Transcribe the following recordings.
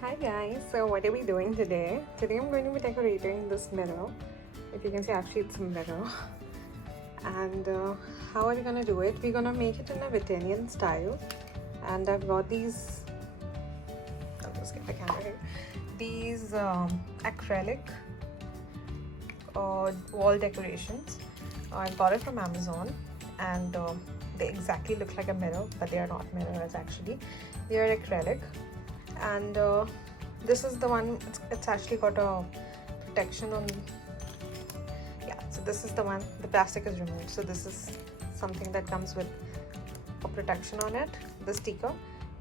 Hi guys, so what are we doing today? Today I'm going to be decorating this mirror. If you can see, actually it's a mirror. And how are we going to do it? We're going to make it in a Venetian style. And I've got these, I'll just get the camera here. These acrylic wall decorations. I got it from Amazon, and they exactly look like a mirror, but they are not mirrors actually. They are acrylic. And this is the one, it's actually got a protection on, yeah, so this is the one, the plastic is removed, so this is something that comes with a protection on it, the sticker.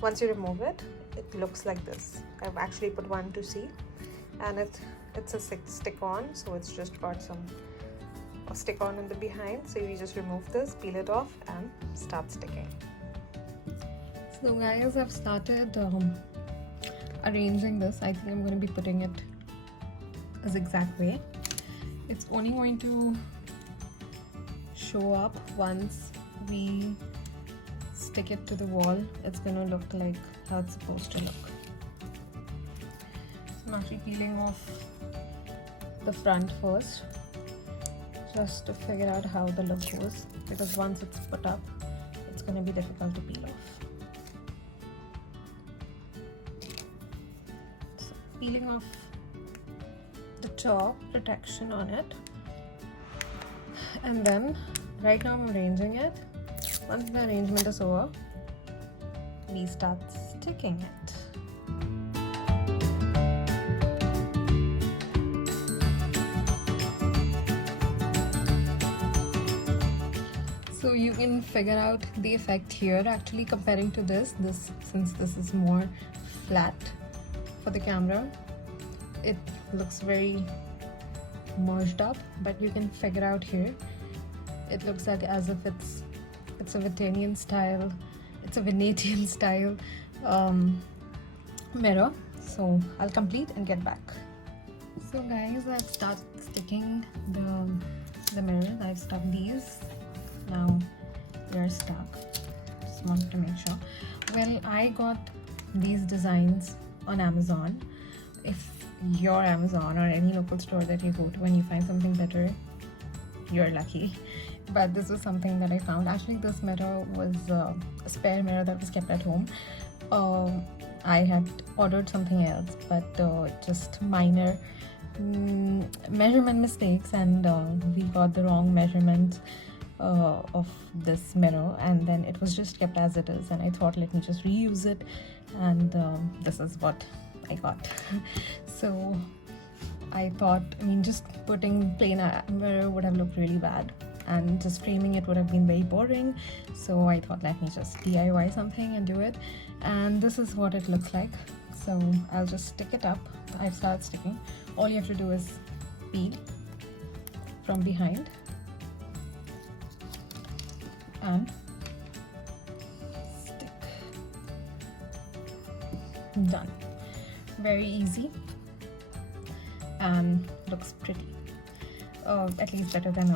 Once you remove it, it looks like this. I've actually put one to see, and it's a stick-on, so it's just got a stick-on in the behind, so you just remove this, peel it off, and start sticking. So guys, I've started arranging this. I think I'm going to be putting it a zigzag way. It's only going to show up once we stick it to the wall. It's going to look like how it's supposed to look. So I'm actually peeling off the front first, just to figure out how the look goes, because once it's put up, it's going to be difficult to peel off. Peeling off the top protection on it, and then right now I'm arranging it. Once the arrangement is over, we start sticking it. So you can figure out the effect here actually comparing to this, since this is more flat for the camera, it looks very merged up, but you can figure out here it looks like as if it's a Venetian style, mirror. So I'll complete and get back. So guys, I've started sticking the mirrors. I've stuck these. Now they're stuck. Just wanted to make sure. Well, I got these designs on Amazon. If you're Amazon or any local store that you go to and you find something better, you're lucky. But this was something that I found. Actually, this mirror was a spare mirror that was kept at home. I had ordered something else, but just minor measurement mistakes, and we got the wrong measurement of this mirror, and then it was just kept as it is, and I thought, let me just reuse it, and this is what I got. So I thought, just putting plain mirror would have looked really bad, and just framing it would have been very boring. So I thought, let me just DIY something and do it, and this is what it looks like. So I'll just stick it up. I've started sticking. All you have to do is peel from behind and stick. Done. Very easy and looks pretty, at least better than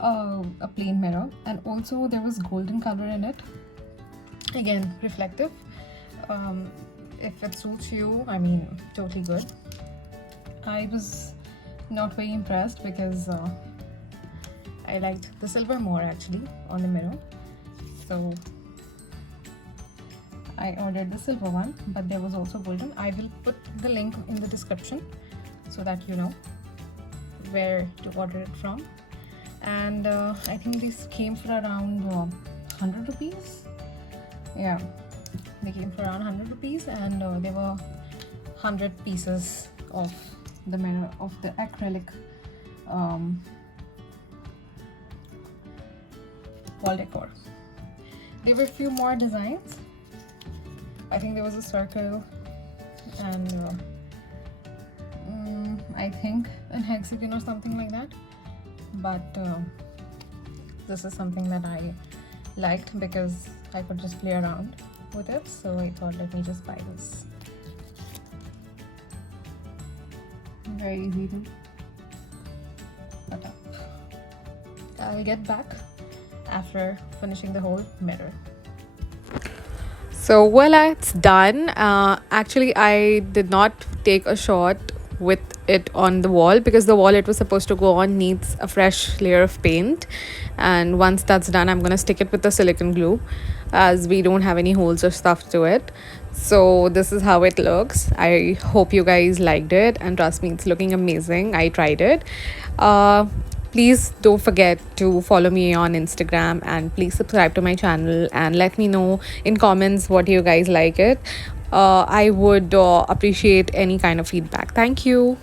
a plain mirror. And also there was golden color in it, again reflective. If it suits you, totally good. I was not very impressed because I liked the silver more actually on the mirror, so I ordered the silver one, but there was also golden. I will put the link in the description so that you know where to order it from. And I think these came for around 100 rupees. Yeah, they came for around 100 rupees, and there were 100 pieces of the mirror, of the acrylic wall decor. There were a few more designs. I think there was a circle, and I think an hexagon or something like that. But this is something that I liked because I could just play around with it. So I thought, let me just buy this. Very easy to put up. I'll get back after finishing the whole mirror. So voila, it's done. Actually, I did not take a shot with it on the wall because the wall it was supposed to go on needs a fresh layer of paint. And once that's done, I'm gonna stick it with the silicone glue as we don't have any holes or stuff to it. So this is how it looks. I hope you guys liked it, and trust me, it's looking amazing. I tried it. Please don't forget to follow me on Instagram, and please subscribe to my channel and let me know in comments what you guys like it. I would appreciate any kind of feedback. Thank you.